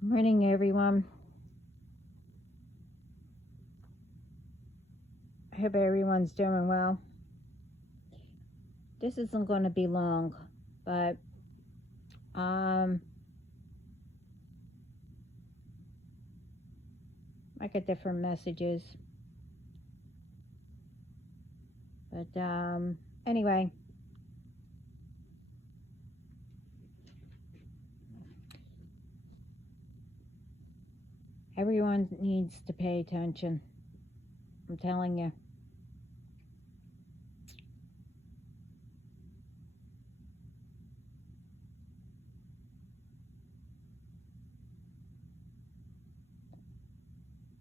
Morning, everyone. I hope everyone's doing well. This isn't going to be long, but I get different messages. But anyway, everyone needs to pay attention. I'm telling you.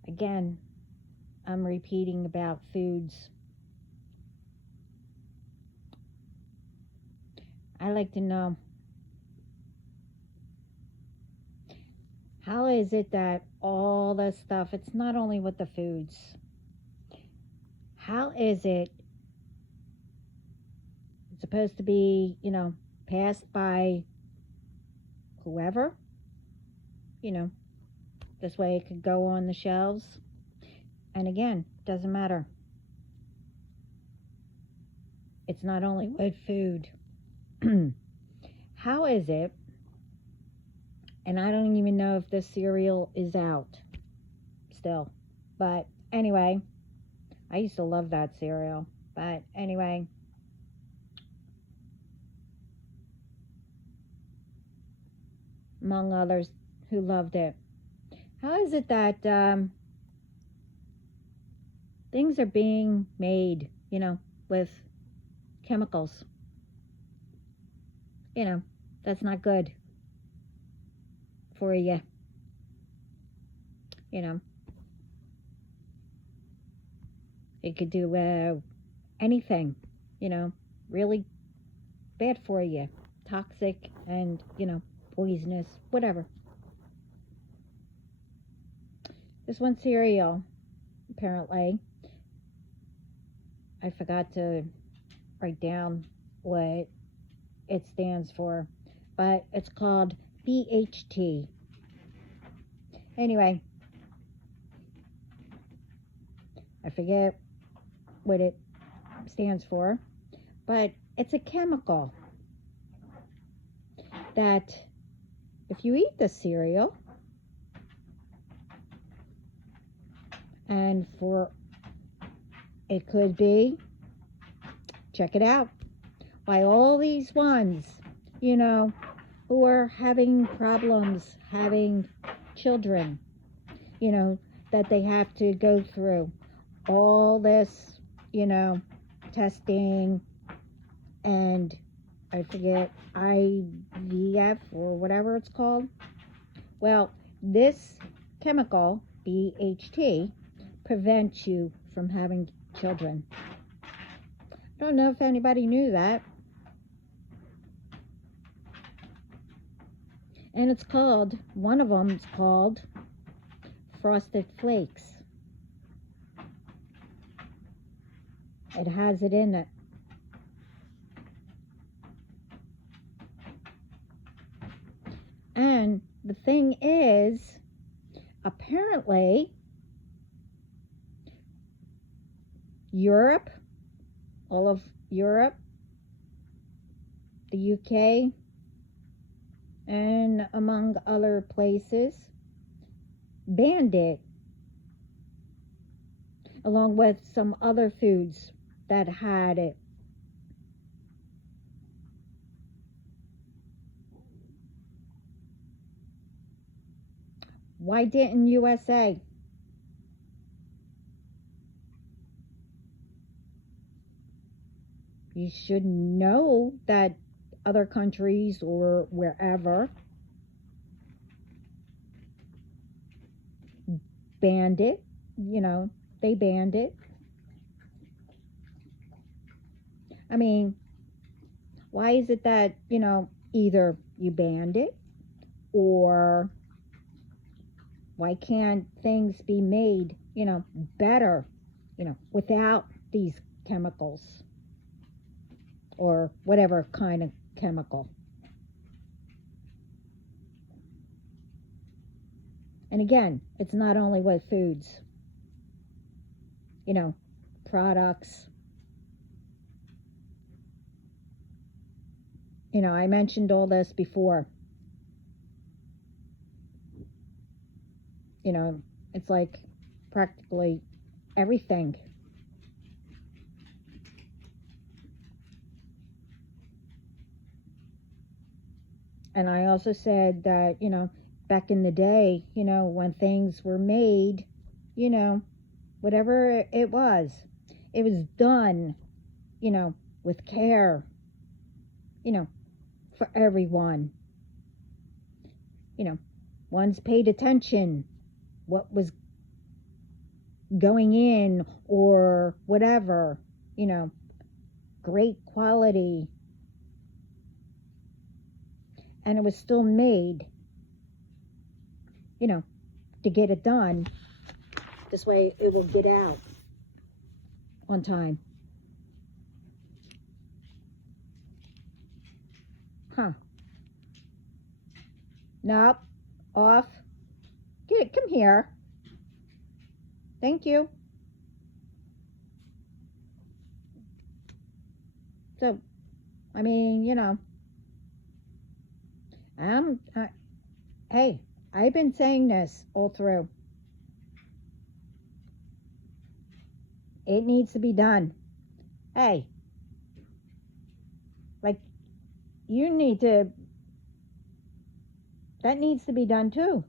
Again, I'm repeating about foods. I like to know, how is it that all this stuff, it's not only with the foods, how is it it's supposed to be, passed by whoever, this way it could go on the shelves. And again, doesn't matter. It's not only with food. How is it, and I don't even know if this cereal is out still, but anyway, I used to love that cereal, but anyway, among others who loved it. How is it that things are being made, with chemicals? That's not good for you. It could do anything, really bad for you. Toxic and, poisonous, whatever. This one cereal, apparently, I forgot to write down what it stands for, but it's called BHT. Anyway, I forget what it stands for, but it's a chemical that if you eat the cereal, and it could be, check it out, by all these ones, who are having problems having children, that they have to go through all this, testing, and I forget, IVF or whatever it's called. Well, this chemical, BHT, prevents you from having children. I don't know if anybody knew that. And it's called, one of them is called Frosted Flakes. It has it in it. And the thing is, apparently, Europe, all of Europe, the UK, and among other places, banned it, along with some other foods that had it. Why didn't USA? You should know that other countries or wherever banned it. They banned it. I mean, Why is it that, either you banned it, or why can't things be made, better, without these chemicals or whatever kind of chemical? And again, it's not only with foods, products. I mentioned all this before. It's like practically everything. And I also said that, back in the day, when things were made, whatever it was done, with care, for everyone. One's paid attention what was going in or whatever, great quality. And it was still made, to get it done. This way it will get out on time. Nope. Off. Get it. Come here. Thank you. So, I mean, hey, I've been saying this all through. It needs to be done. Hey, like, that needs to be done too.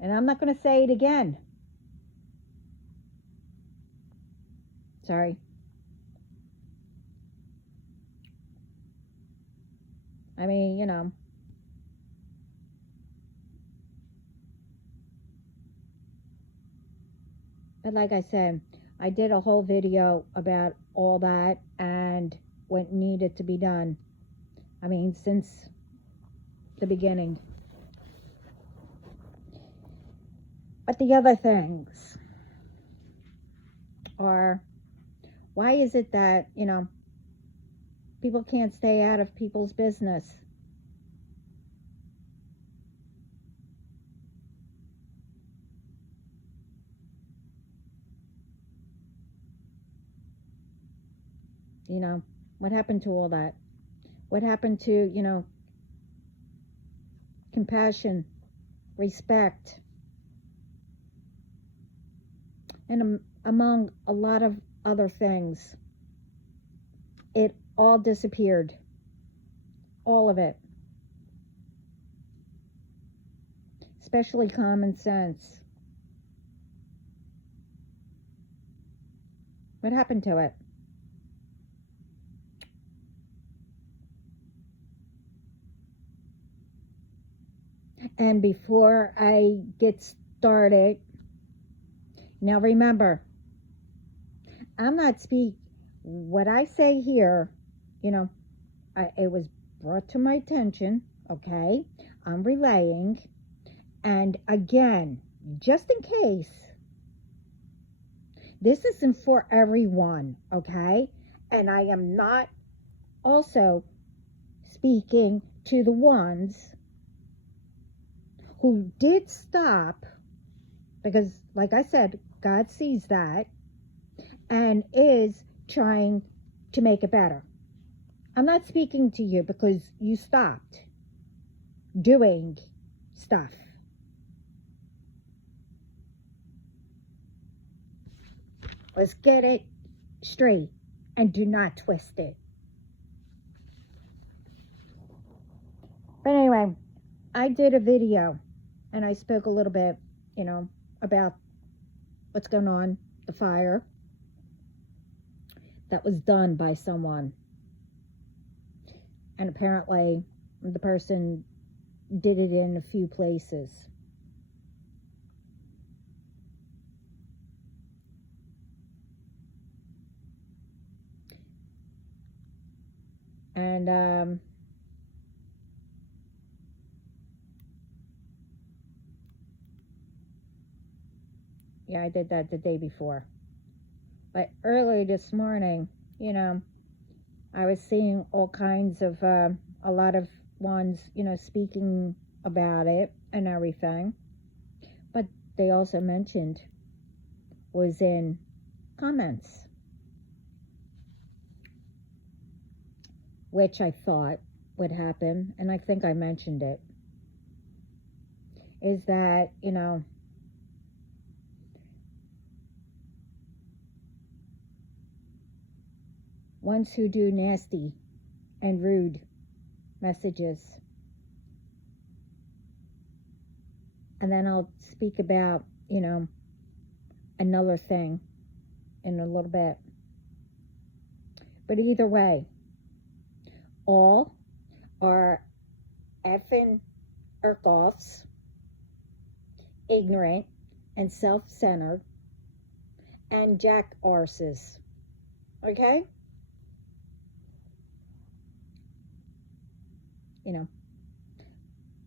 And I'm not going to say it again. Sorry. I mean, but like I said, I did a whole video about all that and what needed to be done. I mean, since the beginning. But the other things are, why is it that, people can't stay out of people's business? What happened to all that? What happened to, compassion, respect, and among a lot of other things? It all disappeared. All of it. Especially common sense. What happened to it? And before I get started, now remember, I'm not what I say here, it was brought to my attention, okay? I'm relaying. And again, just in case, this isn't for everyone, okay? And I am not also speaking to the ones who did stop, because like I said, God sees that and is trying to make it better. I'm not speaking to you because you stopped doing stuff. Let's get it straight and do not twist it. But anyway, I did a video and I spoke a little bit, about what's going on, the fire that was done by someone. And apparently the person did it in a few places. And yeah, I did that the day before. But early this morning, you know, I was seeing all kinds of, a lot of ones, speaking about it and everything. But they also mentioned was in comments, which I thought would happen, and I think I mentioned it, is that, ones who do nasty and rude messages. And then I'll speak about, another thing in a little bit. But either way, all are effing erk-offs, ignorant and self-centered, and jack-arses. Okay?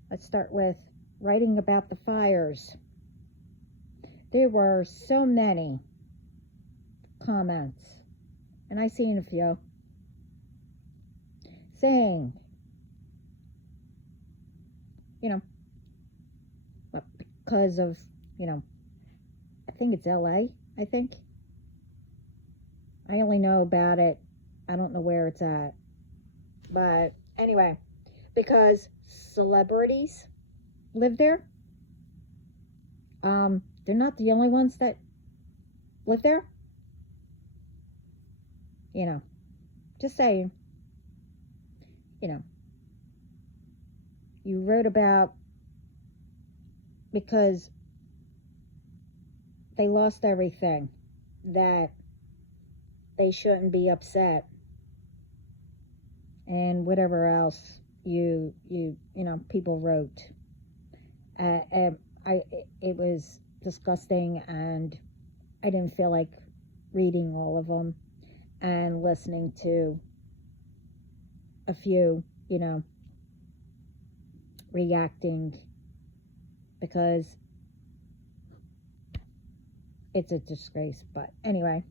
Let's start with writing about the fires. There were so many comments, and I seen a few, saying, because of, I think it's LA, I think. I only know about it. I don't know where it's at. But anyway, because celebrities live there. They're not the only ones that live there. Just saying. You wrote about because they lost everything, that they shouldn't be upset, and whatever else you people wrote. It was disgusting, and I didn't feel like reading all of them and listening to a few, reacting, because it's a disgrace. But anyway,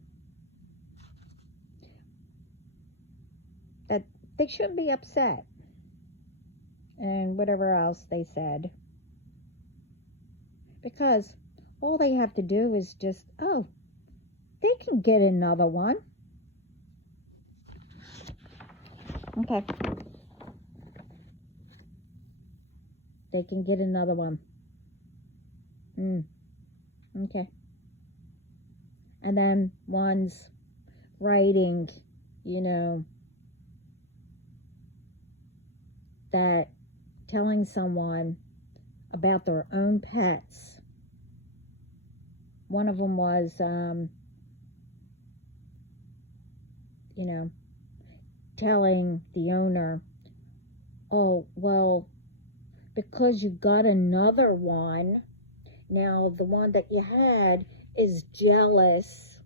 that they shouldn't be upset, and whatever else they said, because all they have to do is just, they can get another one. Okay. They can get another one. Okay. And then one's writing, that telling someone about their own pets. One of them was, telling the owner, oh, well, because you got another one, now the one that you had is jealous,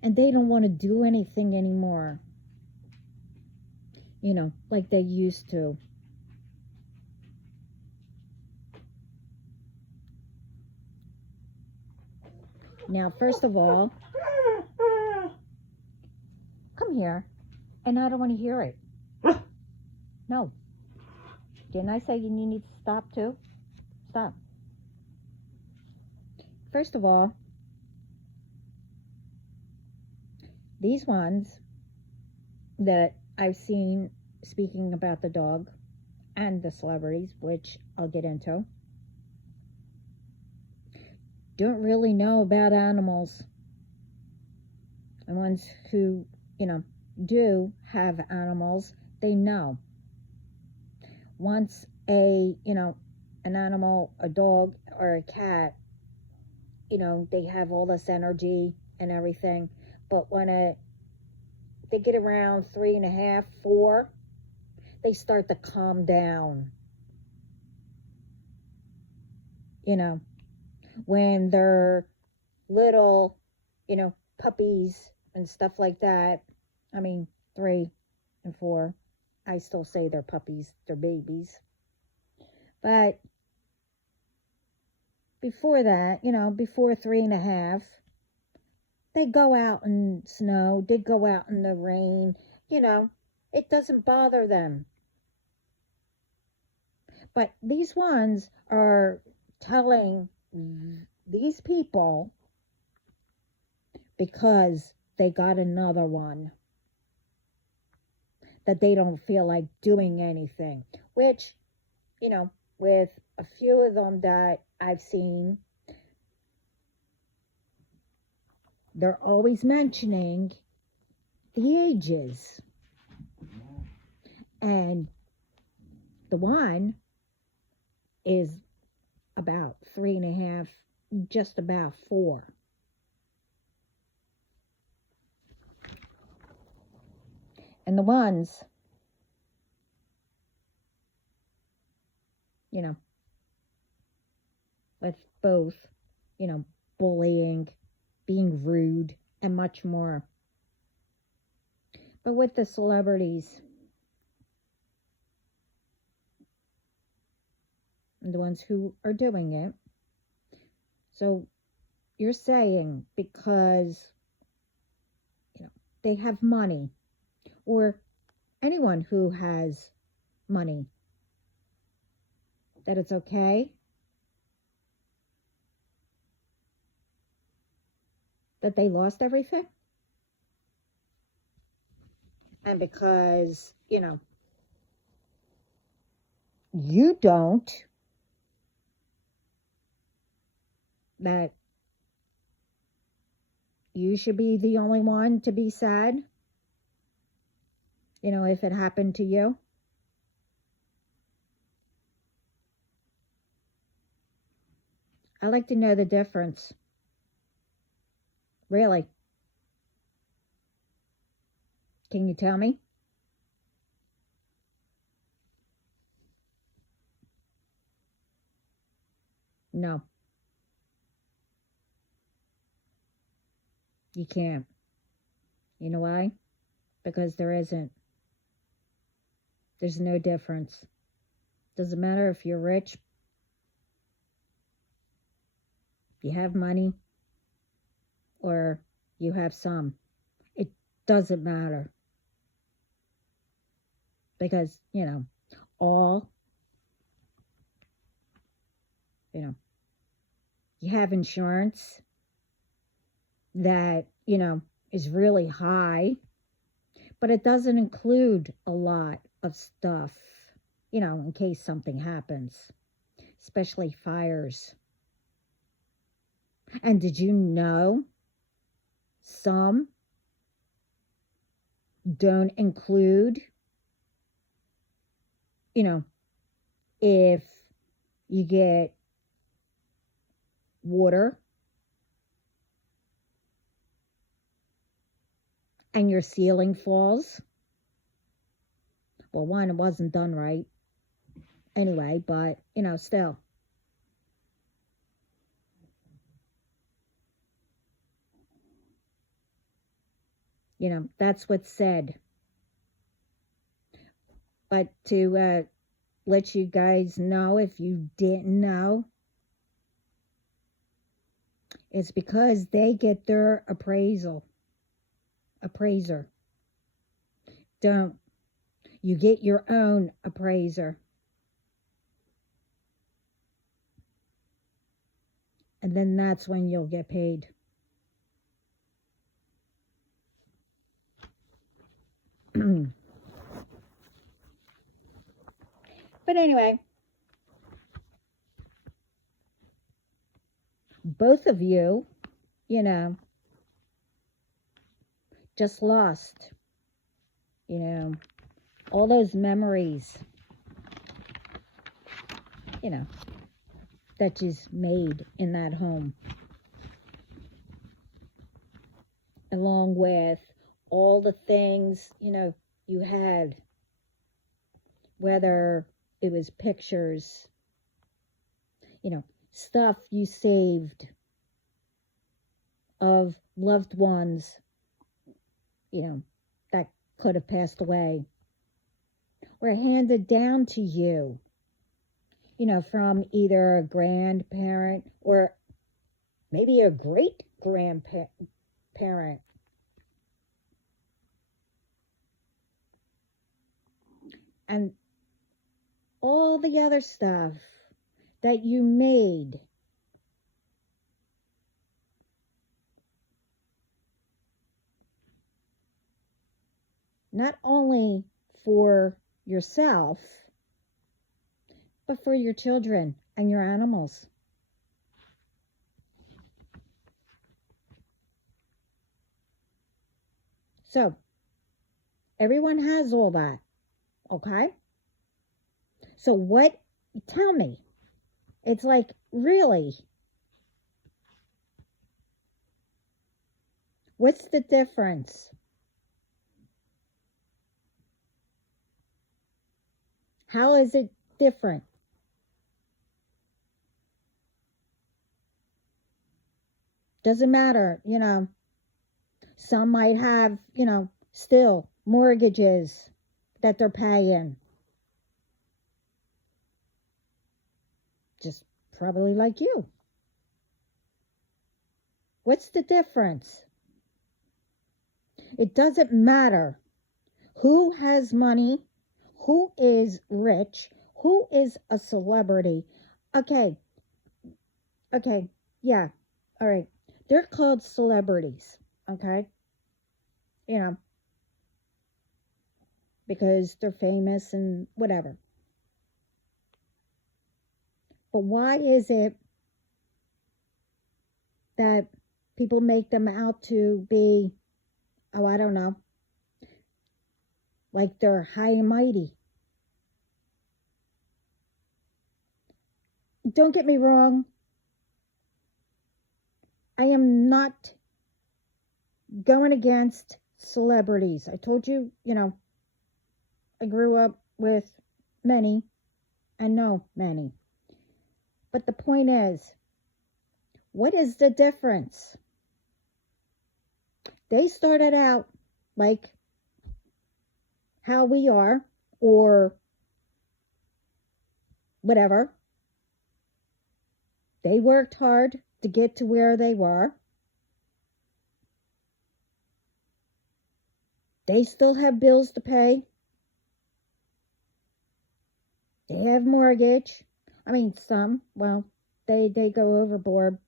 and they don't want to do anything anymore, like they used to. Now, first of all, come here, and I don't want to hear it. No. Didn't I say you need to stop too? Stop. First of all, these ones that I've seen speaking about the dog and the celebrities, which I'll get into, don't really know about animals. And ones who, do have animals, they know. Once an animal, a dog or a cat, they have all this energy and everything, but when they get around 3.5, 4, they start to calm down. When they're little, puppies and stuff like that. I mean, 3, and 4. I still say they're puppies, they're babies. But before that, before 3.5, they go out in snow, they go out in the rain, it doesn't bother them. But these ones are telling these people because they got another one that they don't feel like doing anything, which, with a few of them that I've seen, they're always mentioning the ages. And the one is about 3.5, just about 4. And the ones, with both, bullying, being rude, and much more. But with the celebrities, the ones who are doing it, so you're saying because, they have money, or anyone who has money, that it's okay that they lost everything? And because, you don't, that you should be the only one to be sad, if it happened to you? I like to know the difference. Really? Can you tell me? No. You can't. You know why? Because there isn't. There's no difference. Doesn't matter if you're rich, you have money, or you have some. It doesn't matter. Because, all, you have insurance that, is really high, but it doesn't include a lot of stuff, in case something happens, especially fires. And did you know some don't include, if you get water and your ceiling falls? Well, one, it wasn't done right anyway, but, still. That's what's said. But to let you guys know, if you didn't know, it's because they get their appraiser. Don't. You get your own appraiser. And then that's when you'll get paid. But anyway, both of you, just lost, all those memories, that is made in that home, along with all the things, you had, whether it was pictures, stuff you saved of loved ones, that could have passed away, were handed down to you, from either a grandparent or maybe a great grandparent. And all the other stuff that you made. Not only for yourself, but for your children and your animals. So, everyone has all that, okay? So tell me, it's like, really, what's the difference? How is it different? Doesn't matter, some might have, still mortgages that they're paying. Just probably like you. What's the difference? It doesn't matter who has money, who is rich, who is a celebrity. Okay, yeah, all right. They're called celebrities, okay? Because they're famous and whatever. But why is it that people make them out to be, oh, I don't know, like they're high and mighty? Don't get me wrong. I am not going against celebrities. I told you, I grew up with many and know many. But the point is, what is the difference? They started out like how we are, or whatever. They worked hard to get to where they were. They still have bills to pay. They have mortgage. I mean, some, well, they go overboard,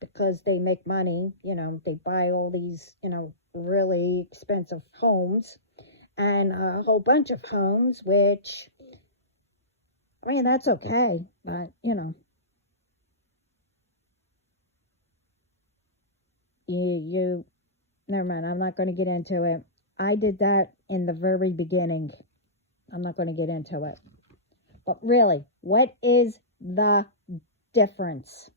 because they make money. They buy all these, really expensive homes and a whole bunch of homes, which, I mean, that's okay, but, you never mind, I'm not going to get into it. I did that in the very beginning. I'm not going to get into it. But really, what is the difference?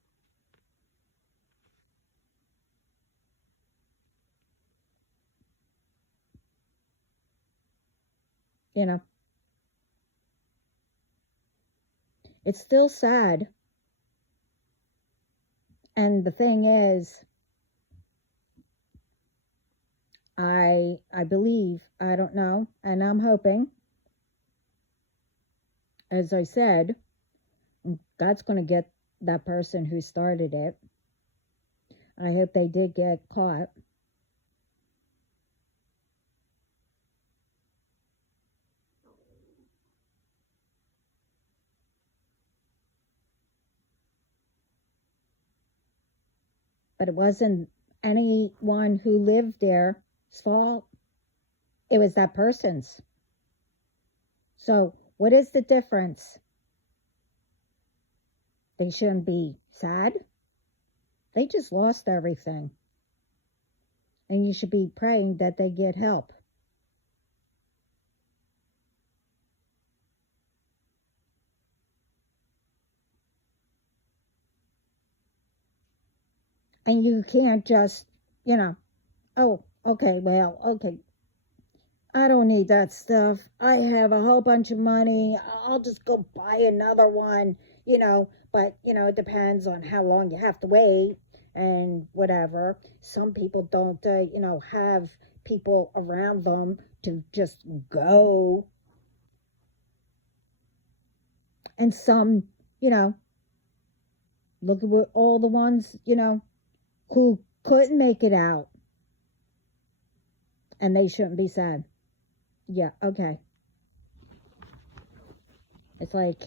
It's still sad. And the thing is, I believe, I don't know, and I'm hoping, as I said, God's going to get that person who started it. I hope they did get caught. But it wasn't anyone who lived there's fault. It was that person's. So, what is the difference? They shouldn't be sad. They just lost everything. And you should be praying that they get help. And you can't just, oh, okay, well, okay, I don't need that stuff. I have a whole bunch of money. I'll just go buy another one, but, it depends on how long you have to wait and whatever. Some people don't, have people around them to just go, And some, you know, look at what all the ones, who couldn't make it out, and they shouldn't be sad. Yeah, okay. It's like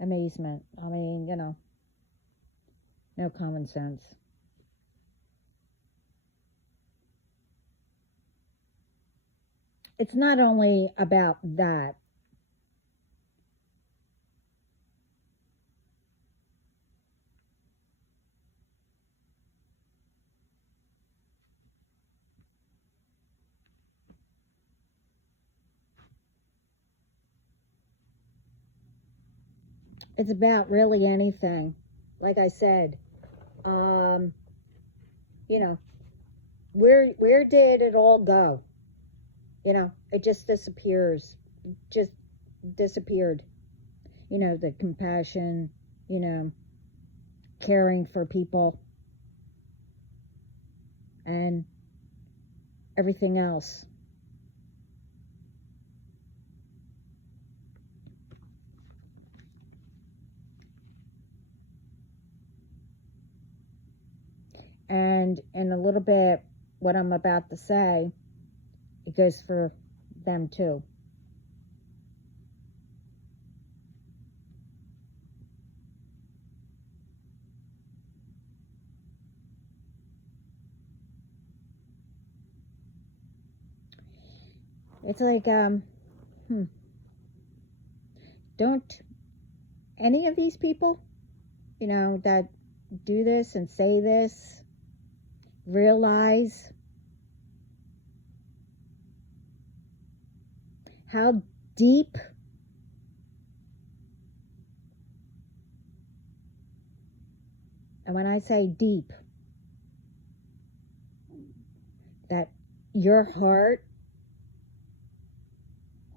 amazement. I mean, no common sense. It's not only about that. It's about really anything. Like I said, um, you know, where did it all go? It just disappears. Just disappeared. The compassion, you know, caring for people, and everything else. And in a little bit, what I'm about to say, it goes for them too. It's like, don't any of these people, that do this and say this, realize how deep and when I say deep, that your heart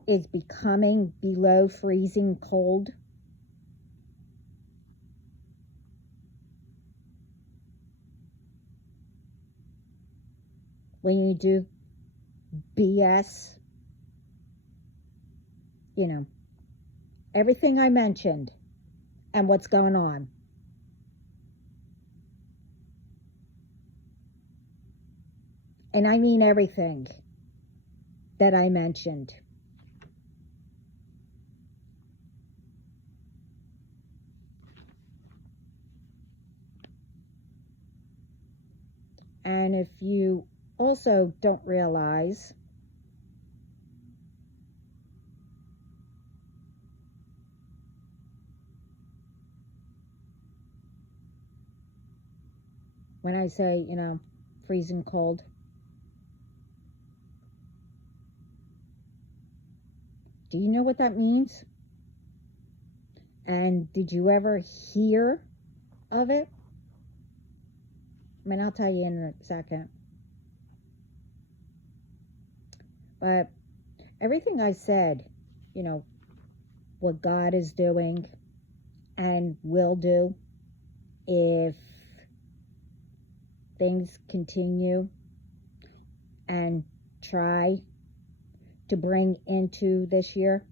is becoming below freezing cold? When you do BS, everything I mentioned and what's going on. And I mean everything that I mentioned. And if you also don't realize, when I say, freezing cold, do you know what that means? And did you ever hear of it? I mean, I'll tell you in a second. But everything I said, what God is doing and will do if things continue and try to bring into this year,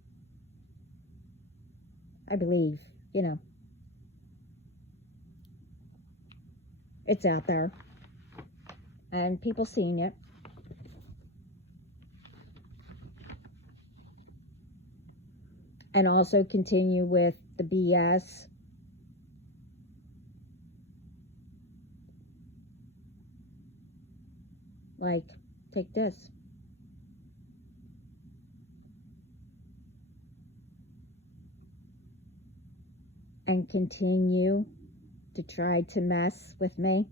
I believe, it's out there and people seeing it. And also continue with the BS. Like, take this. And continue to try to mess with me.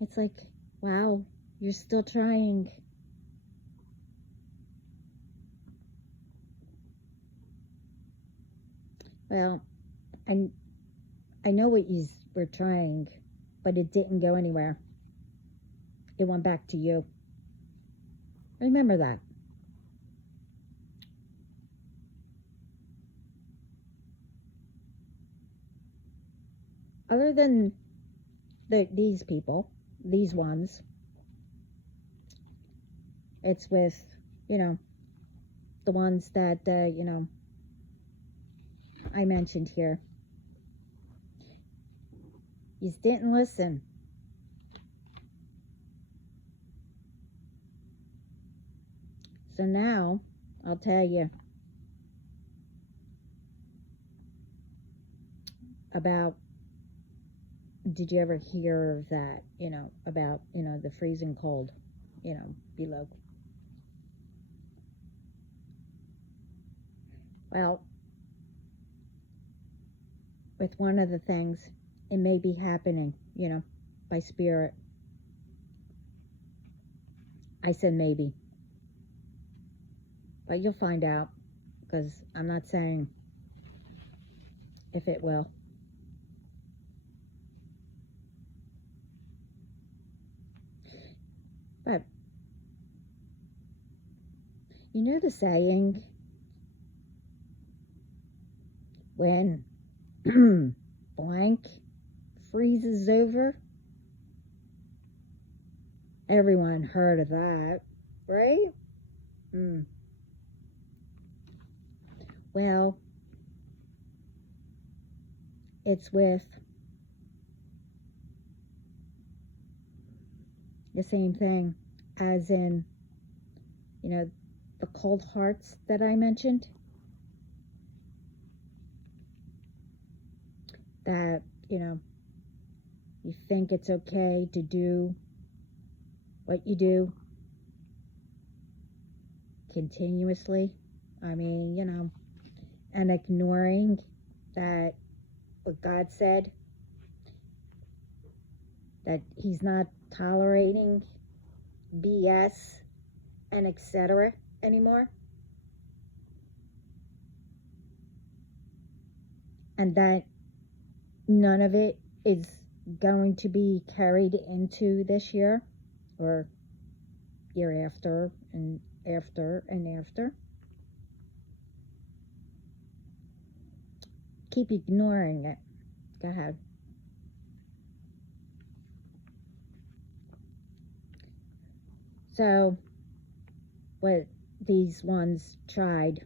It's like, wow, you're still trying. Well, I know what you were trying, but it didn't go anywhere. It went back to you. Remember that. Other than these people, these ones, It's with, you know, the ones that, you know, I mentioned here. You didn't listen. So now, I'll tell you about, did you ever hear of that, you know, about, you know, the freezing cold, you know, below? Well, with one of the things, it may be happening, you know, by spirit. I said maybe. But you'll find out, because I'm not saying if it will. But, you know the saying, when blank freezes over? Everyone heard of that, right? Well, it's with the same thing as in, you know, the cold hearts that I mentioned. That, you know, you think it's okay to do what you do continuously. I mean, you know, and ignoring that what God said, that He's not tolerating BS and etc. anymore. And that none of it is going to be carried into this year or year after and after and after. Keep ignoring it. Go ahead. So, what these ones tried,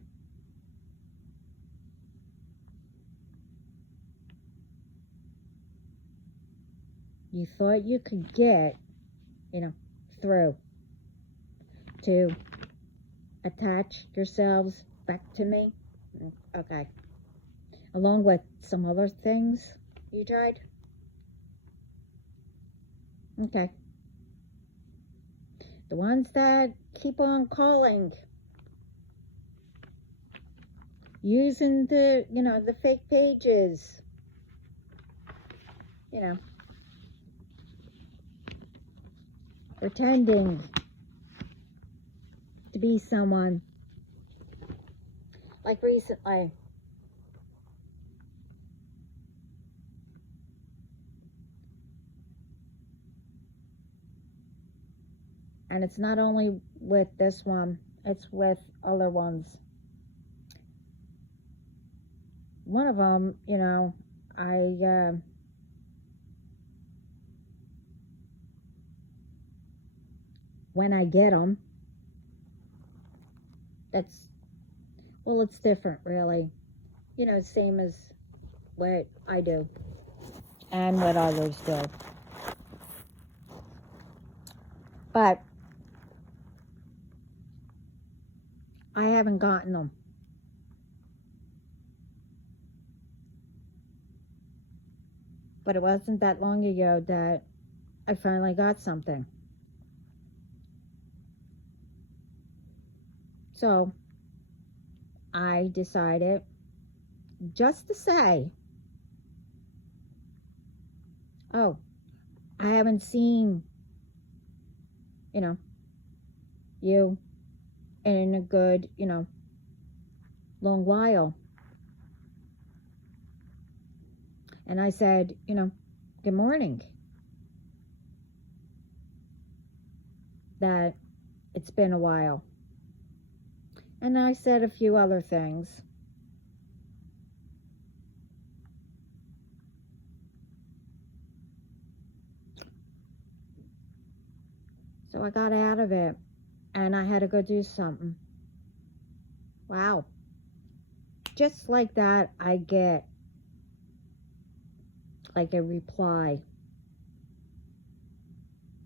you thought you could get, you know, through to attach yourselves back to me. Okay. Along with some other things you tried. Okay. The ones that keep on calling, using the, you know, the fake pages, you know, pretending to be someone. Like recently, and it's not only with this one, it's with other ones. One of them, you know, when I get them, that's, well, it's different, really. You know, same as what I do and what others do. But I haven't gotten them. But it wasn't that long ago that I finally got something. So I decided just to say, oh, I haven't seen, you know, you in a good, you know, long while. And I said, you know, good morning. That it's been a while. And I said a few other things. So I got out of it. and I had to go do something. Wow. Just like that, I get like a reply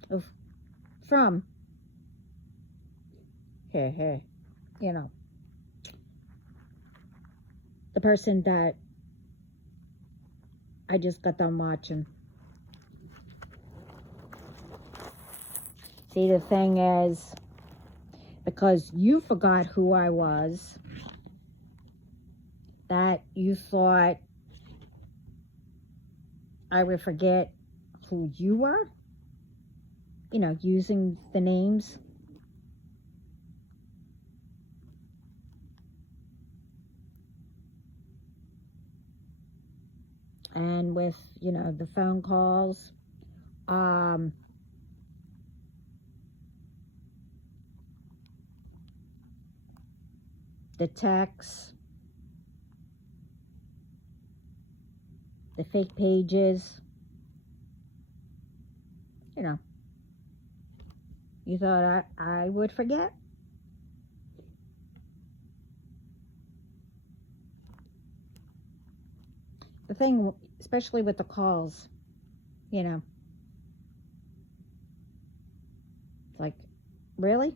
of from you know, the person that I just got done watching. See, the thing is, because you forgot who I was, that you thought I would forget who you were, you know, using the names. And with, you know, the phone calls, the texts, the fake pages, you know, you thought I would forget? The thing, especially with the calls, you know, it's like, really?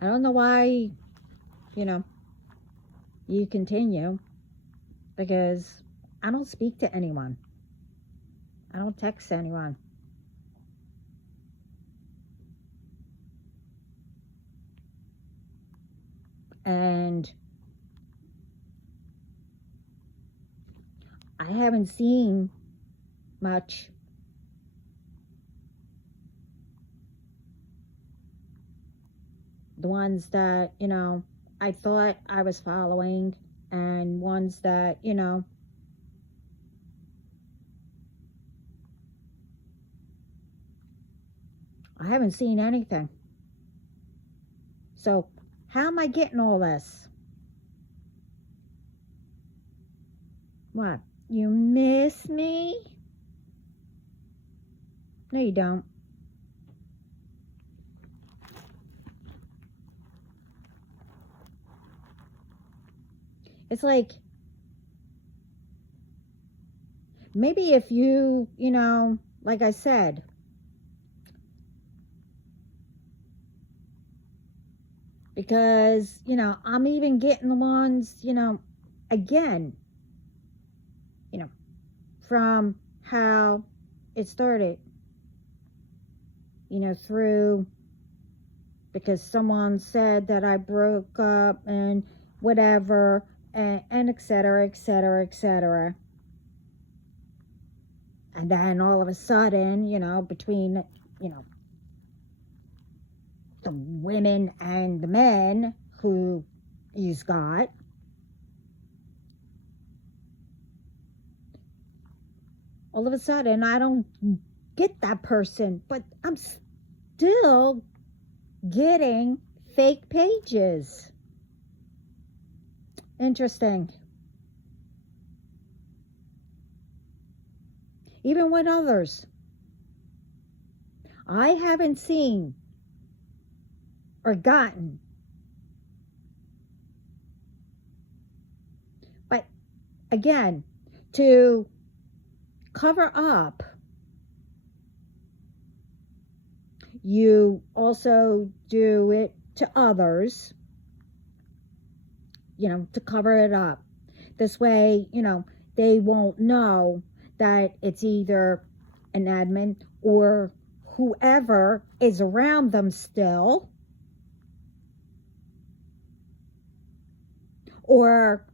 I don't know why, you know, you continue, because I don't speak to anyone. I don't text anyone. And I haven't seen much the ones that, you know, I thought I was following, and ones that, you know, I haven't seen anything. So how am I getting all this? What? You miss me? No, you don't. It's like, maybe if you, you know, like I said, because, you know, I'm even getting the ones, you know, again, you know, from how it started, you know, through, because someone said that I broke up and whatever, and et cetera, et cetera, et cetera. And then all of a sudden, you know, between, you know, the women and the men who he's got, all of a sudden I don't get that person, but I'm still getting fake pages. Interesting. Even with others, I haven't seen or gotten. But again, to cover up, you also do it to others, you know, to cover it up. This way, you know, they won't know that it's either an admin or whoever is around them still, or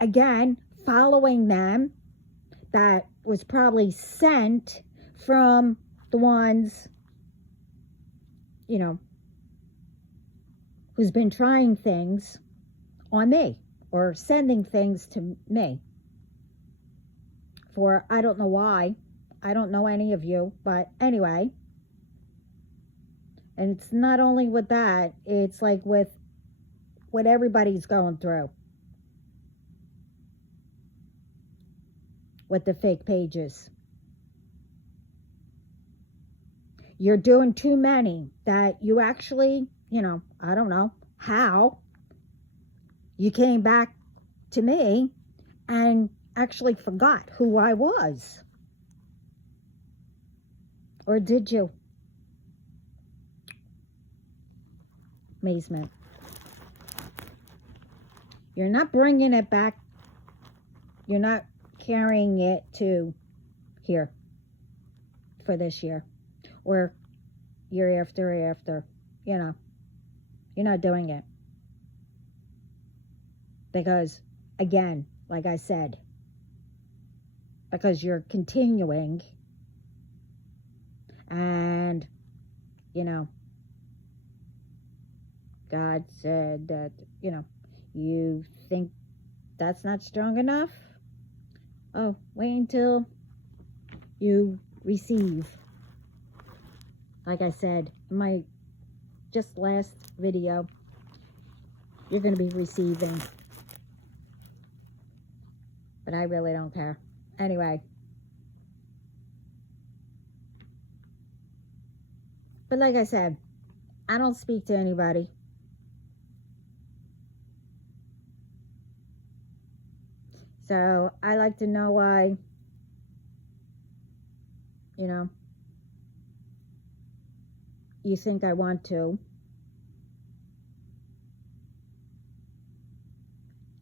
again, following them, that was probably sent from the ones, you know, who's been trying things on me or sending things to me for, I don't know why. I don't know any of you, but anyway. And it's not only with that, it's like with what everybody's going through with the fake pages. you're doing too many, that you actually, I don't know how you came back to me and actually forgot who I was. Or did you? Amazement. You're not bringing it back. You're not carrying it to here for this year or year after. You're not doing it. Because, again, like I said, because you're continuing, and, God said that, you think that's not strong enough? Oh, wait until you receive. Like I said in my just last video, you're going to be receiving. But I really don't care. Anyway. But like I said, I don't speak to anybody. So I like to know why, you think I want to.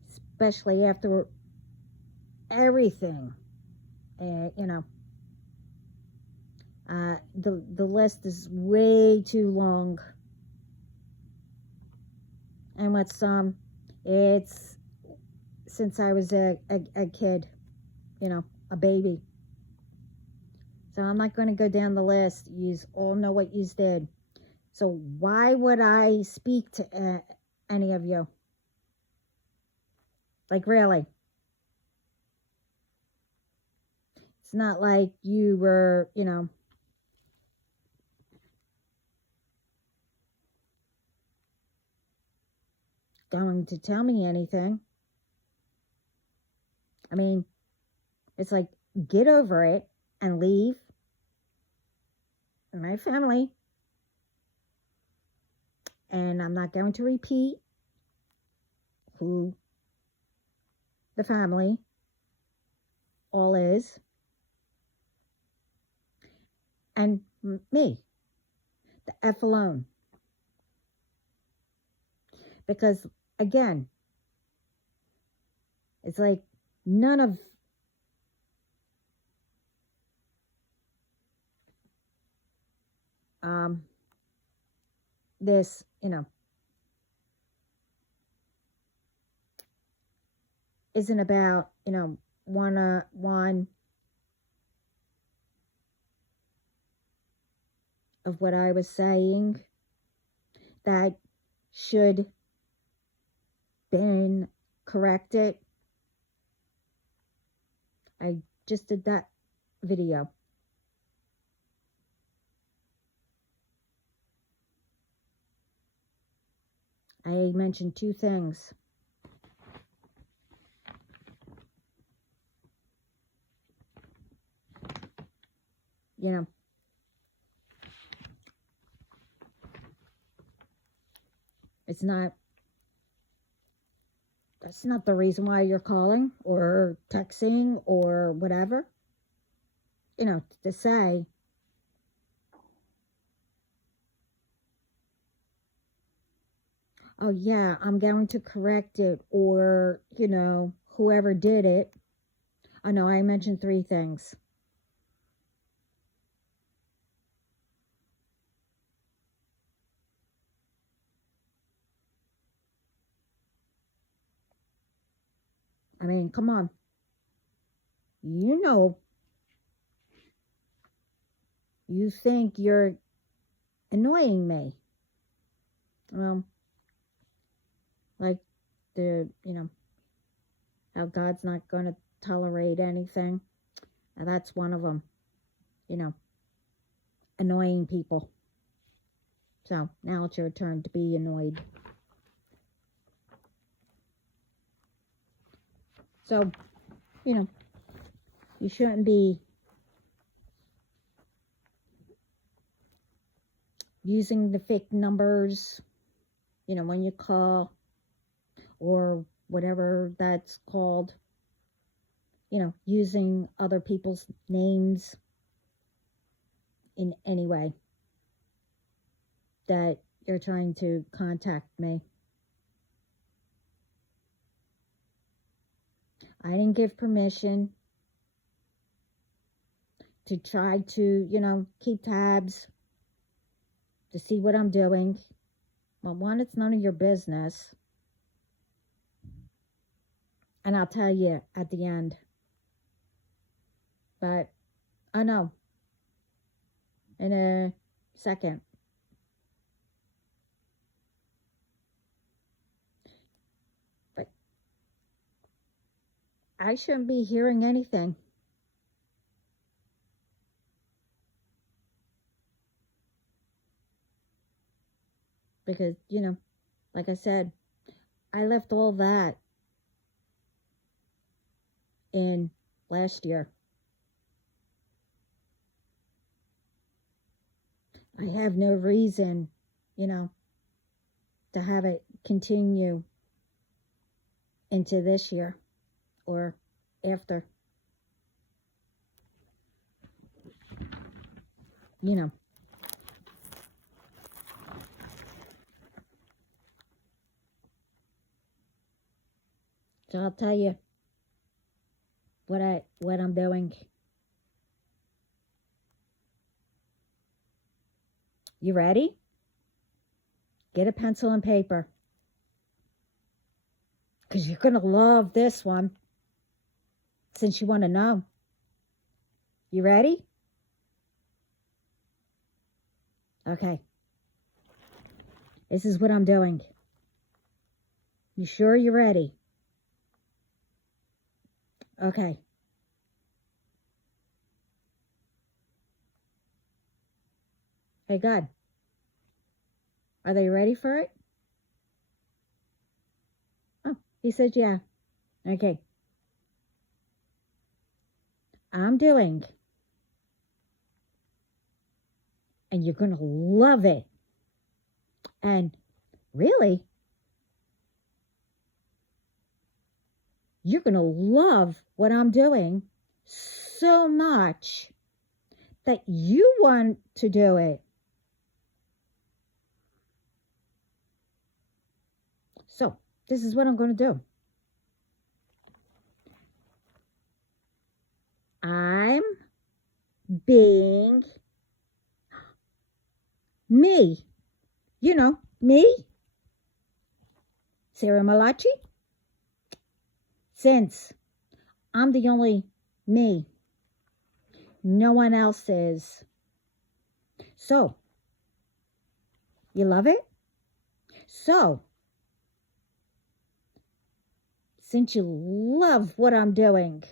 Especially after everything. The list is way too long. And with some, it's since I was a kid, a baby. So I'm not going to go down the list. You all know what you did. So why would I speak to any of you? Like, really? It's not like you were, going to tell me anything. I mean, it's like, get over it and leave. My family. And I'm not going to repeat who the family all is. And me. The F alone. Because, again, it's like none of this, isn't about, one of what I was saying that should been corrected. I just did that video. I mentioned two things. It's not, that's not the reason why you're calling or texting or whatever. To say, oh yeah, I'm going to correct it, or, whoever did it. I know I mentioned three things. I mean, come on. You think you're annoying me. Well, like how God's not going to tolerate anything. And that's one of them. Annoying people. So now it's your turn to be annoyed. So, you shouldn't be using the fake numbers, when you call, or whatever that's called, using other people's names in any way that you're trying to contact me. I didn't give permission to try to, keep tabs to see what I'm doing. Well, one, it's none of your business. And I'll tell you at the end. But I know. In a second. But I shouldn't be hearing anything. Because, like I said, I left all that in last year. I have no reason, to have it continue into this year or after. So I'll tell you what I'm doing. You ready? Get a pencil and paper. Because you're going to love this one. Since you want to know. You ready? Okay. This is what I'm doing. You sure you're ready? Okay. Hey, God. Are they ready for it? Oh, he said yeah. Okay. I'm doing. And you're going to love it. And really, you're going to love what I'm doing so much that you want to do it. So, this is what I'm going to do. I'm being me. Me. Sarah Malachi. Since I'm the only me, no one else is. So, you love it? So, since you love what I'm doing,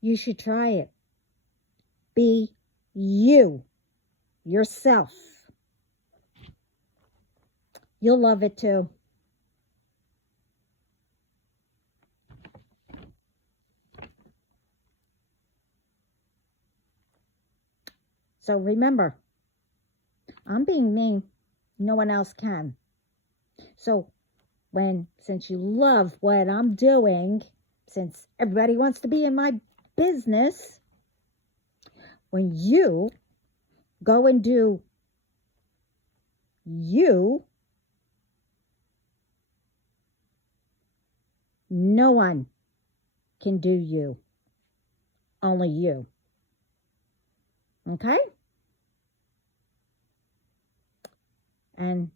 you should try it. Be you, yourself. You'll love it too. So remember, I'm being me. No one else can. So since you love what I'm doing, since everybody wants to be in my business, when you go and do you, no one can do you. Only you. Okay? And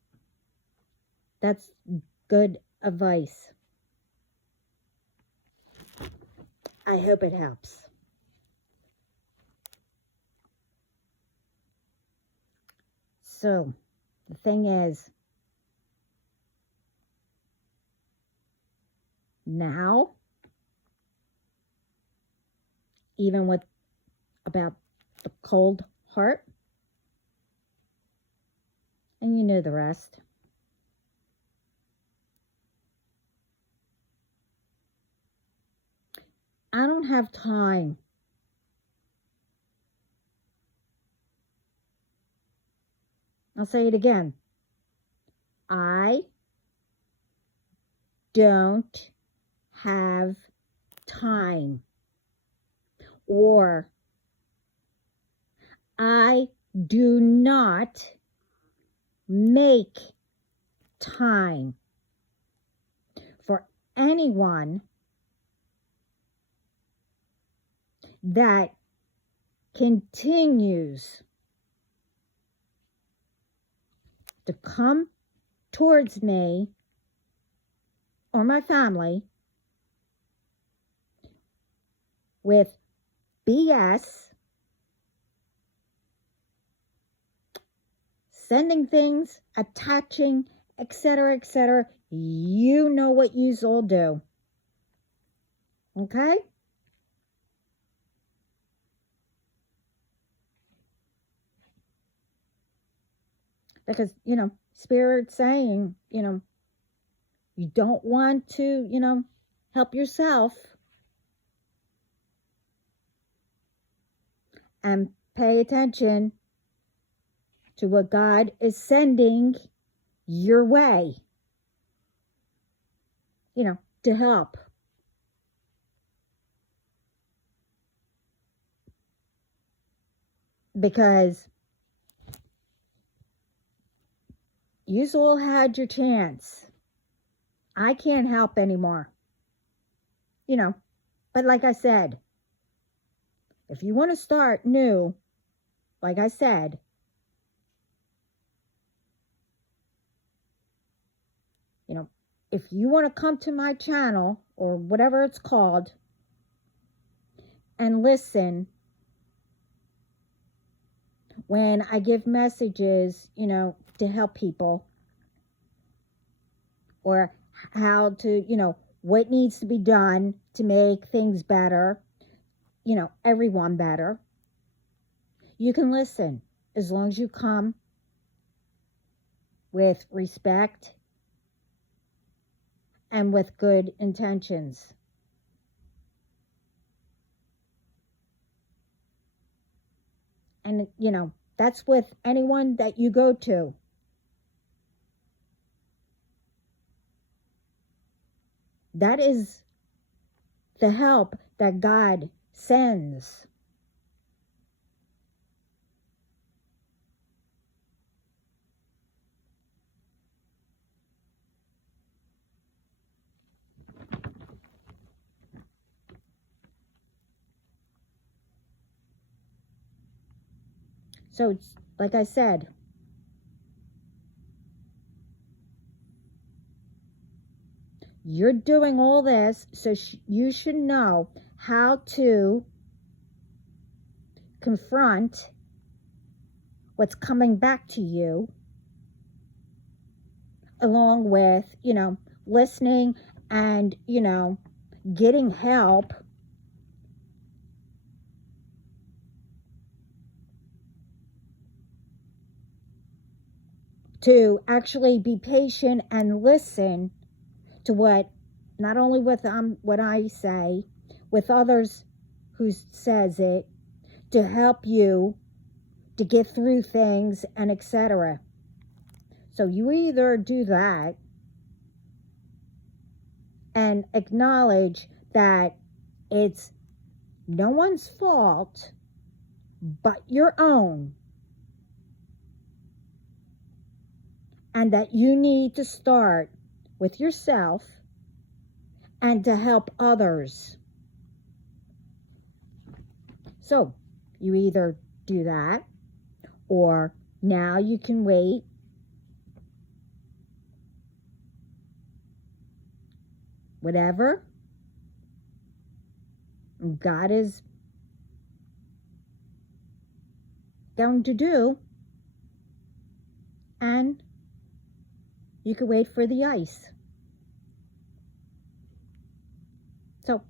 that's good advice. I hope it helps. So, the thing is, now, even with about the cold heart, and you know the rest. I don't have time I'll say it again. I don't have time. Or I do not make time for anyone that continues to come towards me or my family with BS, sending things, attaching, etc., etc. You know what yous all do. Okay? Because, Spirit's saying, you don't want to, help yourself and pay attention to what God is sending your way, to help. Because you all had your chance. I can't help anymore. But like I said, if you want to start new, like I said, if you want to come to my channel or whatever it's called and listen when I give messages, to help people, or how to, what needs to be done to make things better, everyone better, you can listen as long as you come with respect and with good intentions. And, that's with anyone that you go to. That is the help that God sends. So, it's, like I said, you're doing all this, so you should know how to confront what's coming back to you, along with, listening and, getting help to actually be patient and listen to what, not only with what I say, with others who says it, to help you to get through things and etc. So you either do that and acknowledge that it's no one's fault but your own, and that you need to start with yourself and to help others. So you either do that, or now you can wait whatever God is going to do, and you can wait for the ice. So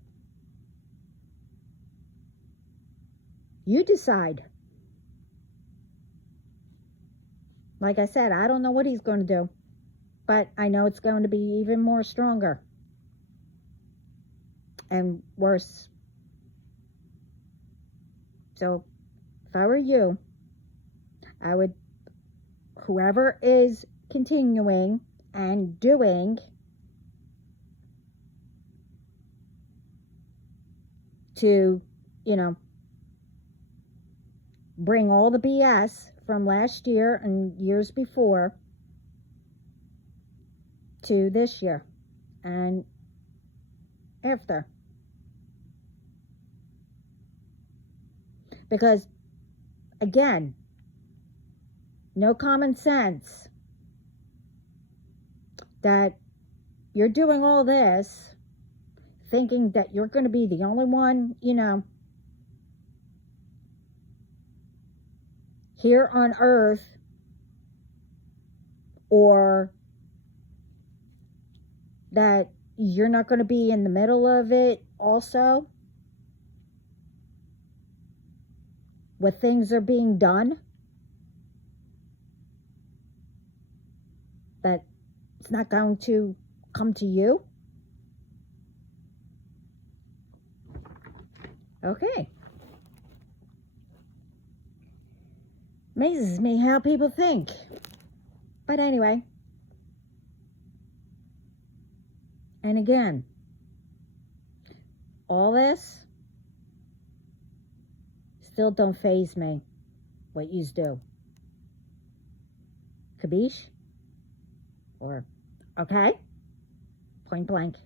you decide. Like I said, I don't know what he's going to do, but I know it's going to be even more stronger and worse. So if I were you, I would whoever is continuing and doing to, you know, bring all the BS from last year and years before to this year and after. Because, again, no common sense that you're doing all this thinking that you're going to be the only one, you know, here on earth, or that you're not going to be in the middle of it also, when things are being done, that it's not going to come to you. Okay. Amazes me how people think. But anyway. And again, all this still don't faze me what yous do. Kabish? Or, okay? Point blank.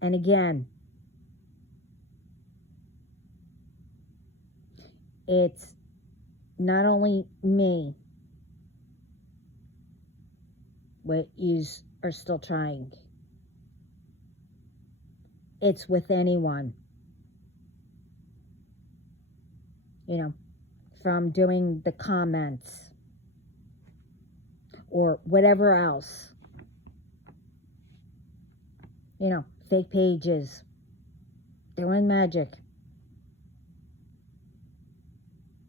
And again, it's not only me what yous are still trying. It's with anyone. You know, from doing the comments or whatever else. You know, fake pages, doing magic.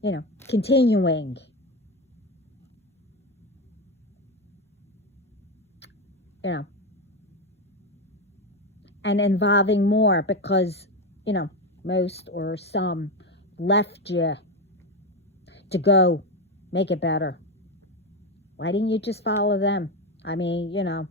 You know, continuing. You know, and involving more because, you know, most or some left you to go make it better. Why didn't you just follow them? I mean, you know.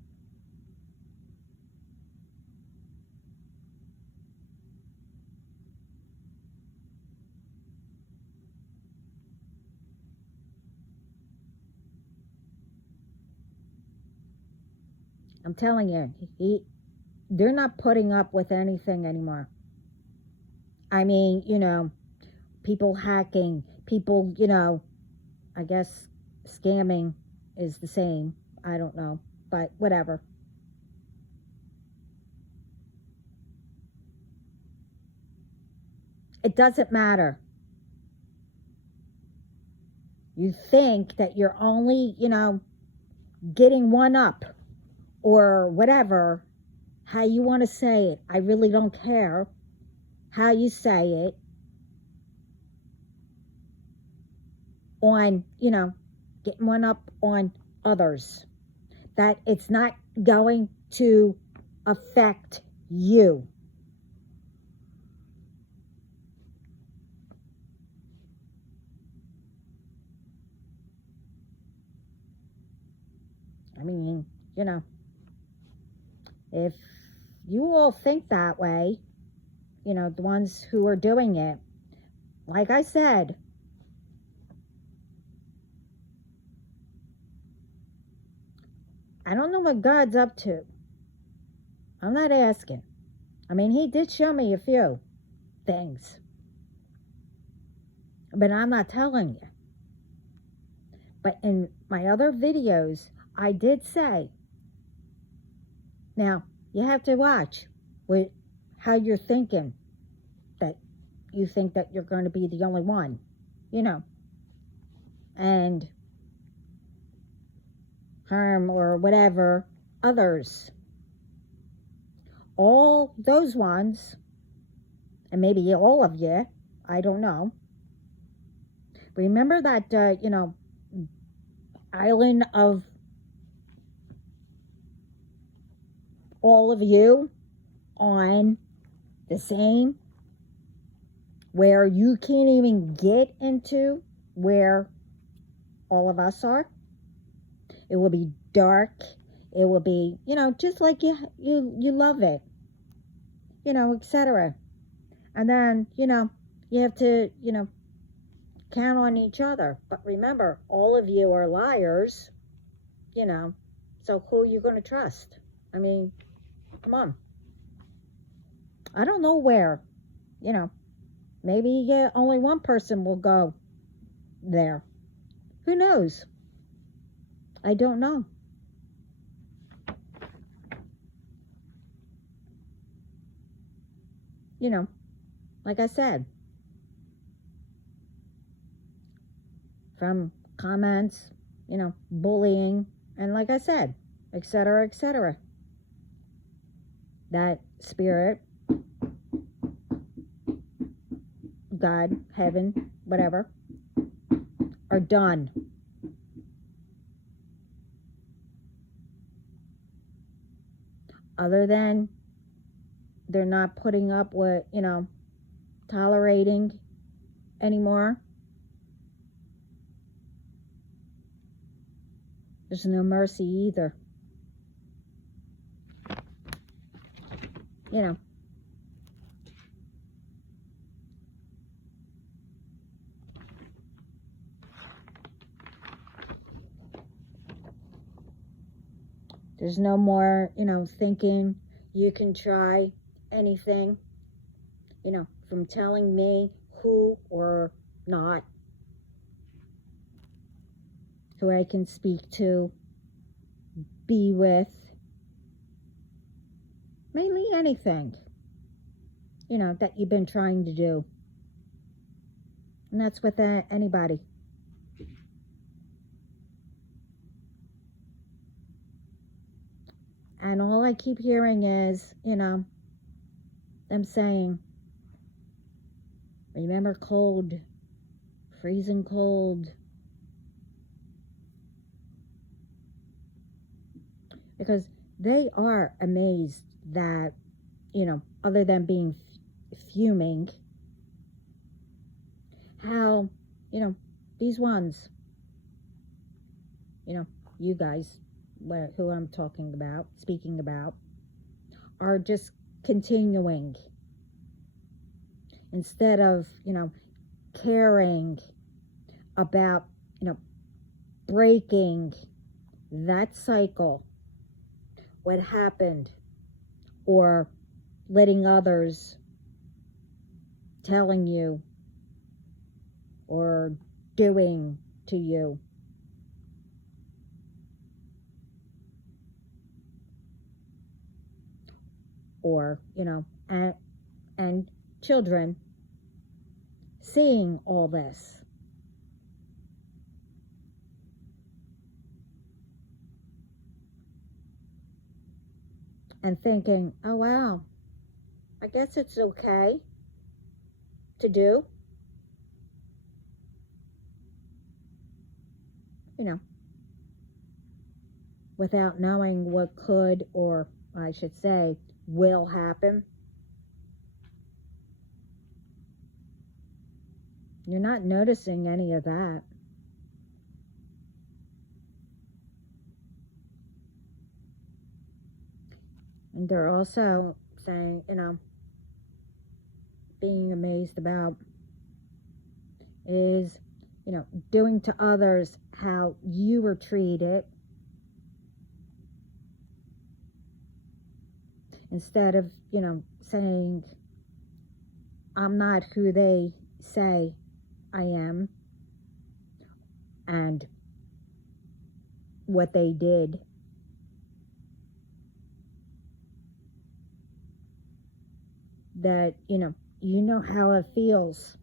I'm telling you, they're not putting up with anything anymore. I mean, you know, people hacking, people, you know, I guess scamming is the same. I don't know, but whatever. It doesn't matter. You think that you're only, you know, getting one up or whatever, how you want to say it. I really don't care how you say it on, you know, getting one up on others. That it's not going to affect you. I mean, you know, if you all think that way, you know, the ones who are doing it, like I said, I don't know what God's up to. I'm not asking. I mean, he did show me a few things, but I'm not telling you. But in my other videos, I did say, now, you have to watch with how you're thinking, that you think that you're going to be the only one, you know, and harm or whatever others. All those ones, and maybe all of you, I don't know. Remember that, you know, island of all of you on the same where you can't even get into where all of us are. It will be dark. It will be, just like you love it, etc. And then, you have to, count on each other. But remember, all of you are liars, so who are you going to trust? I mean, come on. I don't know where, maybe only one person will go there. Who knows? I don't know. Like I said, from comments, bullying, and like I said, etc., etc. That spirit, God, heaven, whatever, are done. Other than they're not putting up with, tolerating anymore. There's no mercy either. There's no more, thinking you can try anything, from telling me who or not, who I can speak to, be with, mainly anything, that you've been trying to do. And that's with anybody. And all I keep hearing is, them saying, remember cold, freezing cold. Because they are amazed that, other than being fuming, how, these ones, you guys, who I'm speaking about, are just continuing. Instead of, caring about, breaking that cycle, what happened, or letting others telling you or doing to you. Or, and children seeing all this. And thinking, oh wow, I guess it's okay to do. Without knowing what could, or I should say, will happen. You're not noticing any of that. And they're also saying, being amazed about is, doing to others how you were treated, instead of, saying, I'm not who they say I am, and what they did. That, you know how it feels.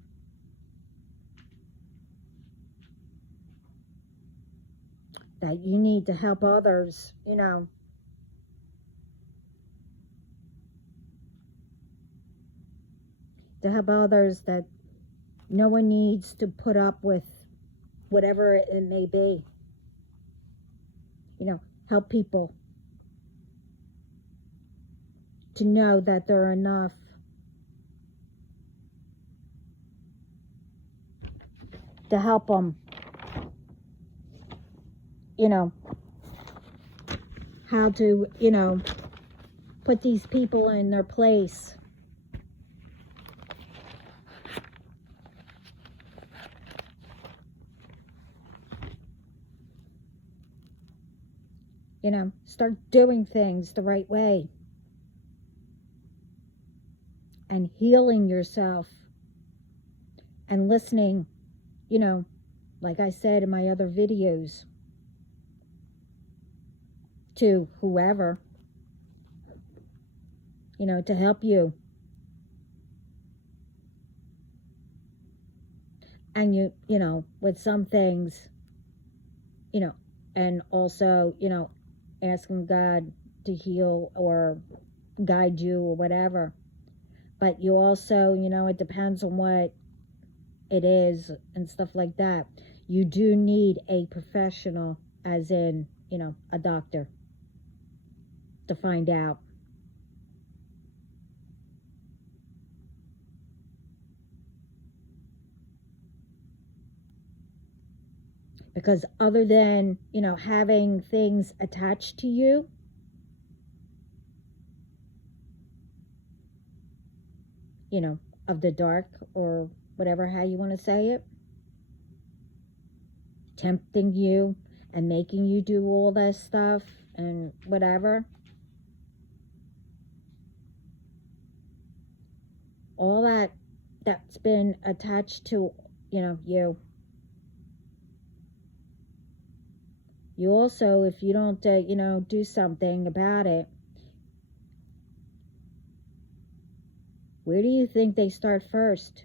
That you need to help others, to help others, that no one needs to put up with whatever it may be. Help people to know that they're enough. to help them, you know, how to, you know, put these people in their place. You know, start doing things the right way and healing yourself and listening, you know, like I said in my other videos, to whoever, you know, to help you. And you know, with some things, you know, and also, you know, asking God to heal or guide you or whatever. But you also, you know, it depends on what it is and stuff like that. You do need a professional, as in, you know, a doctor, to find out. Because other than, you know, having things attached to you, you know, of the dark or whatever, how you want to say it, tempting you and making you do all this stuff and whatever, all that's been attached to, you know, you also, if you don't you know, do something about it, where do you think they start first?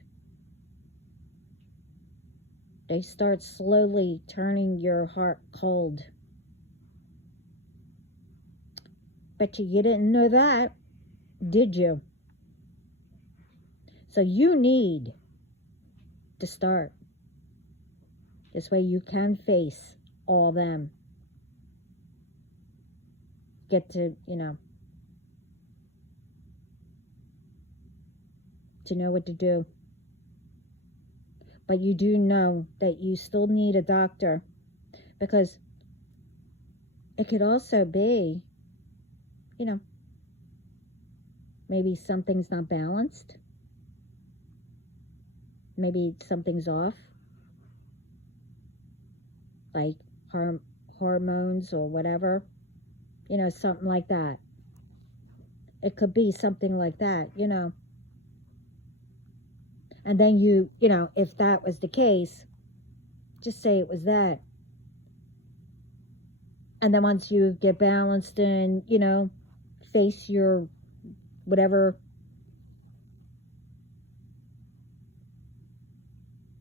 They start slowly turning your heart cold. Bet you didn't know that, did you? So you need to start. This way you can face all them. Get to, you know, to know what to do. But you do know that you still need a doctor, because it could also be, you know, maybe something's not balanced. Maybe something's off, like hormones or whatever, you know, something like that. It could be something like that, you know. And then you know, if that was the case, just say it was that. And then once you get balanced and, you know, face your whatever,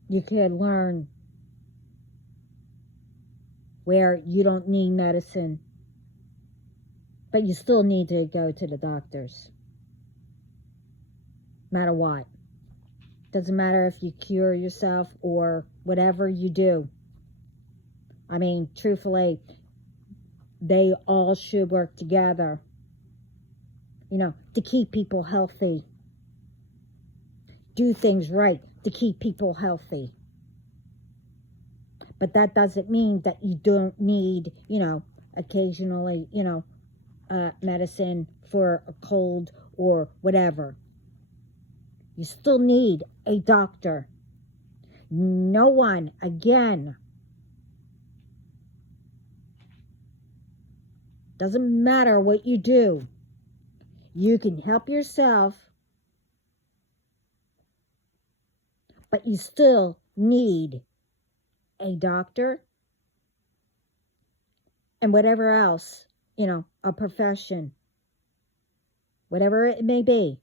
you could learn where you don't need medicine, but you still need to go to the doctors, no matter what. Doesn't matter if you cure yourself or whatever you do. I mean, truthfully, they all should work together, you know, to keep people healthy. Do things right to keep people healthy. But that doesn't mean that you don't need, you know, occasionally, you know, medicine for a cold or whatever. You still need a doctor. No one, again, doesn't matter what you do, you can help yourself, but you still need a doctor and whatever else, you know, a profession, whatever it may be.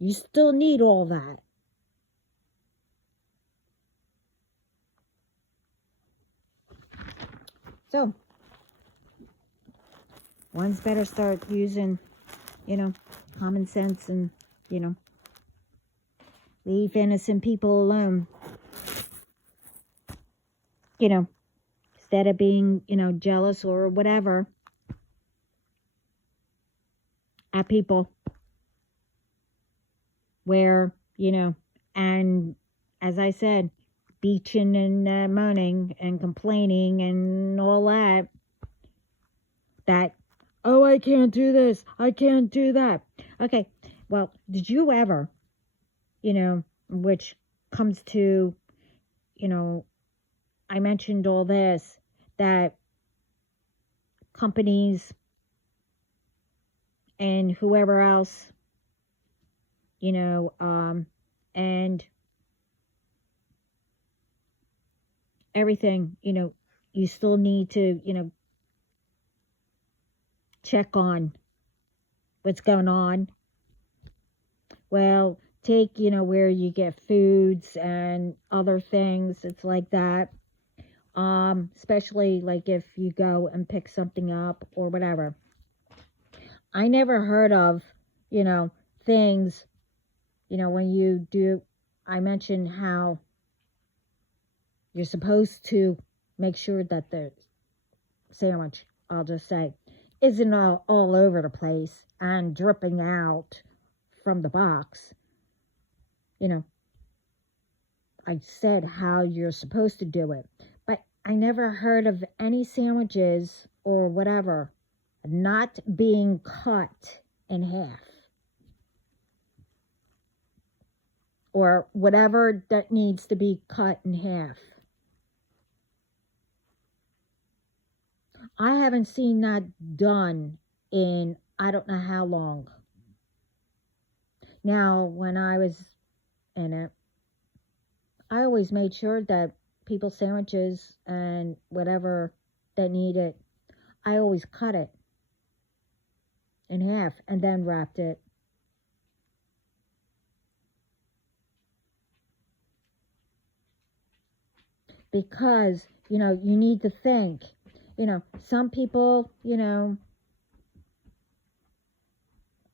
You still need all that. So, one's better start using, you know, common sense and, you know, leave innocent people alone. You know, instead of being, you know, jealous or whatever at people where, you know, and as I said, beaching and moaning and complaining and all that, oh, I can't do this, I can't do that. Okay, well, did you ever, which comes to, I mentioned all this, that companies and whoever else, and everything, you still need to, check on what's going on. Well, take, where you get foods and other things. It's like that. Especially like if you go and pick something up or whatever. I never heard of, things, when you do, I mentioned how you're supposed to make sure that the sandwich, I'll just say, isn't all over the place and dripping out from the box. I said how you're supposed to do it, but I never heard of any sandwiches or whatever not being cut in half, or whatever that needs to be cut in half. I haven't seen that done in I don't know how long. Now, when I was in it, I always made sure that people's sandwiches and whatever they needed, I always cut it in half and then wrapped it. Because, you need to think, some people,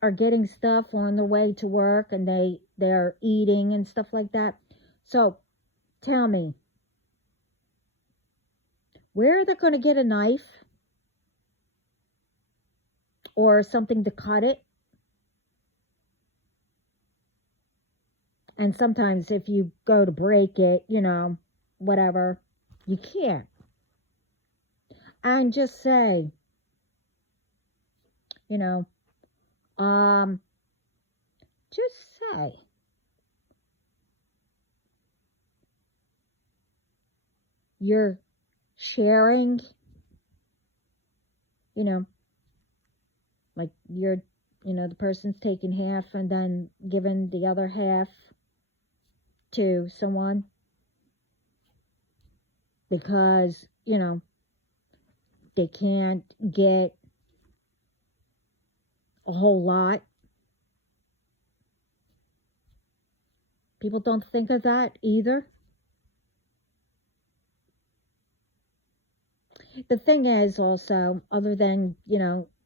are getting stuff on the way to work and they're eating and stuff like that. So tell me, where are they going to get a knife or something to cut it? And sometimes if you go to break it, whatever, you can't. And just say, just say, you're sharing, like you're, the person's taking half and then giving the other half to someone because, they can't get a whole lot. People don't think of that either. The thing is also, other than,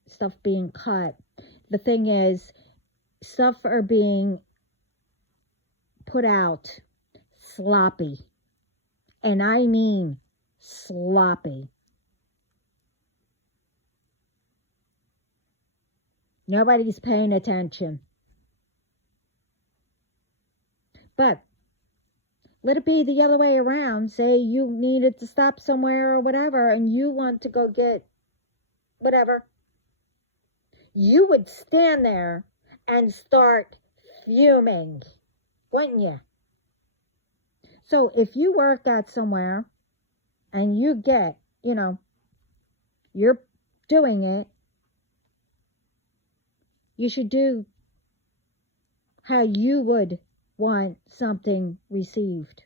stuff being cut, the thing is, stuff are being put out sloppy. And I mean sloppy. Nobody's paying attention. But let it be the other way around. Say you needed to stop somewhere or whatever, and you want to go get whatever. You would stand there and start fuming, wouldn't you? So if you work out somewhere and you get, you're doing it, you should do how you would want something received.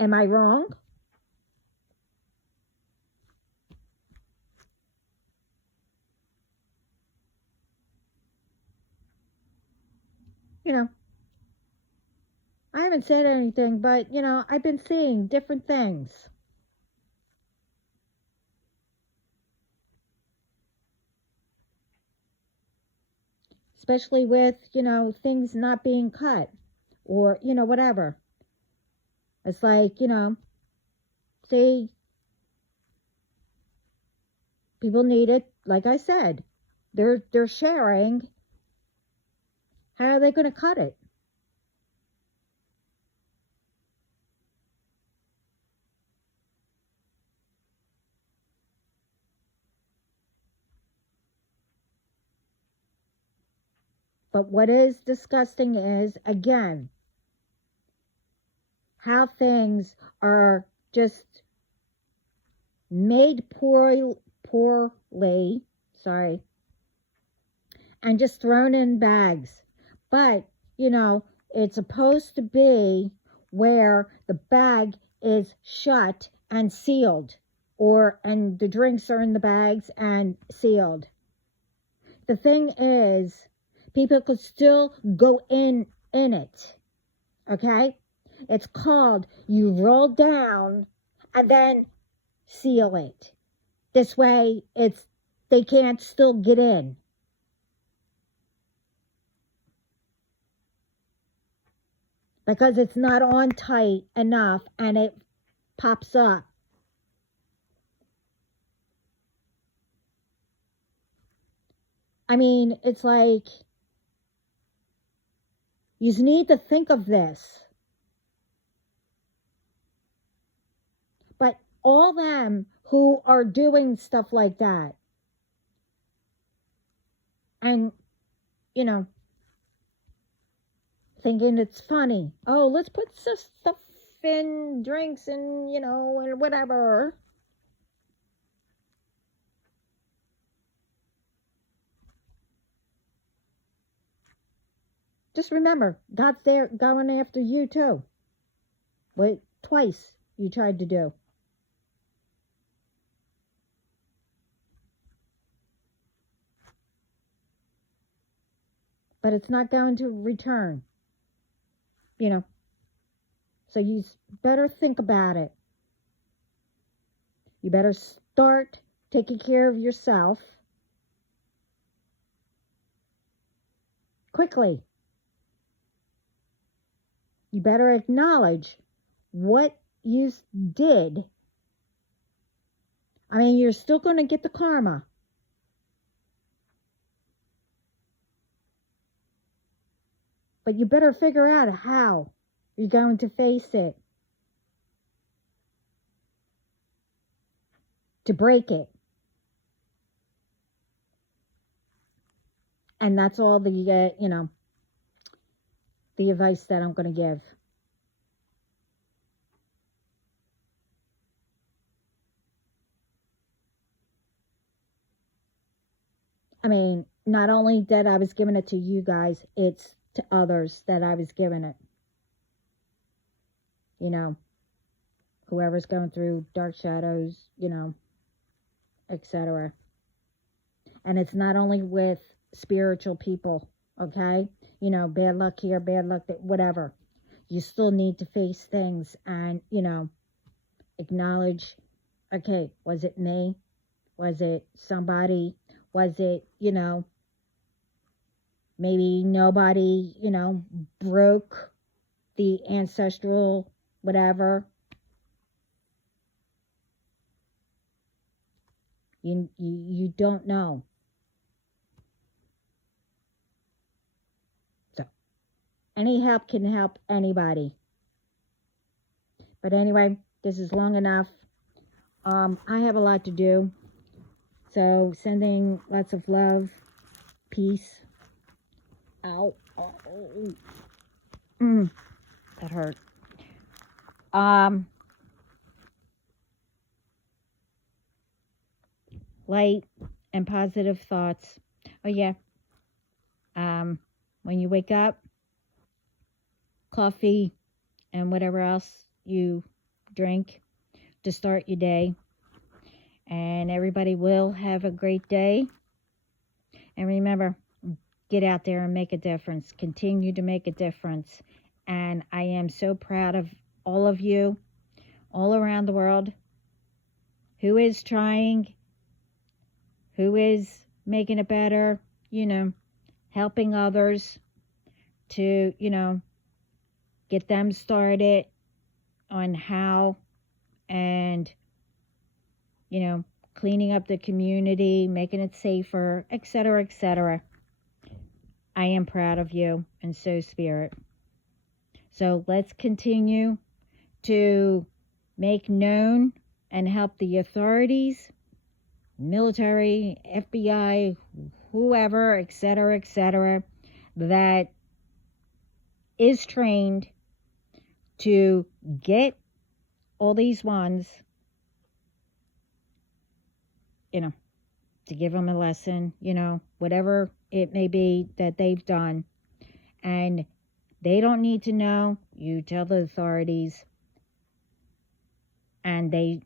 Am I wrong? I haven't said anything, but, I've been seeing different things. Especially with, things not being cut or, whatever. It's like, see, people need it. Like I said, they're sharing How are they going to cut it? But what is disgusting is, again, how things are just made poorly, sorry, and just thrown in bags. But, it's supposed to be where the bag is shut and sealed, and the drinks are in the bags and sealed. The thing is, people could still go in it, okay? It's called you roll down and then seal it. This way, they can't still get in. Because it's not on tight enough and it pops up. I mean, it's like, you need to think of this. But all them who are doing stuff like that, and, thinking it's funny. Oh, let's put some stuff in drinks and, and whatever. Just remember, God's there going after you too. What twice you tried to do. But it's not going to return. So you better think about it. You better start taking care of yourself quickly. You better acknowledge what you did. I mean, you're still going to get the karma. But you better figure out how you're going to face it. To break it. And that's all the, the advice that I'm going to give. I mean, not only that I was giving it to you guys, it's to others that I was giving it. Whoever's going through dark shadows, etc. And it's not only with spiritual people, okay? Bad luck here, bad luck there, whatever. You still need to face things and, acknowledge, okay, was it me? Was it somebody? Was it, maybe nobody, broke the ancestral whatever. You don't know. So, any help can help anybody. But anyway, this is long enough. I have a lot to do. So, sending lots of love, peace. Ow. That hurt. Light and positive thoughts. Oh yeah. When you wake up, coffee and whatever else you drink to start your day. And everybody will have a great day. And remember, get out there and make a difference. Continue to make a difference. And I am so proud of all of you, all around the world, who is trying, who is making it better, helping others to, get them started on how and, cleaning up the community, making it safer, etc., etc. I am proud of you, and so Spirit. So let's continue to make known and help the authorities, military, FBI, whoever, etc., that is trained to get all these ones, to give them a lesson, whatever it may be that they've done. And they don't need to know. You tell the authorities, and they,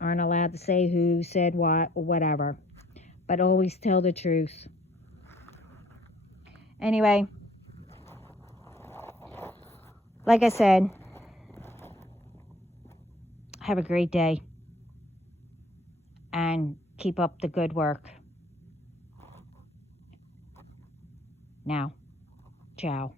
aren't allowed to say who said what or whatever. But always tell the truth. Anyway, like I said, have a great day. And keep up the good work. Now, ciao.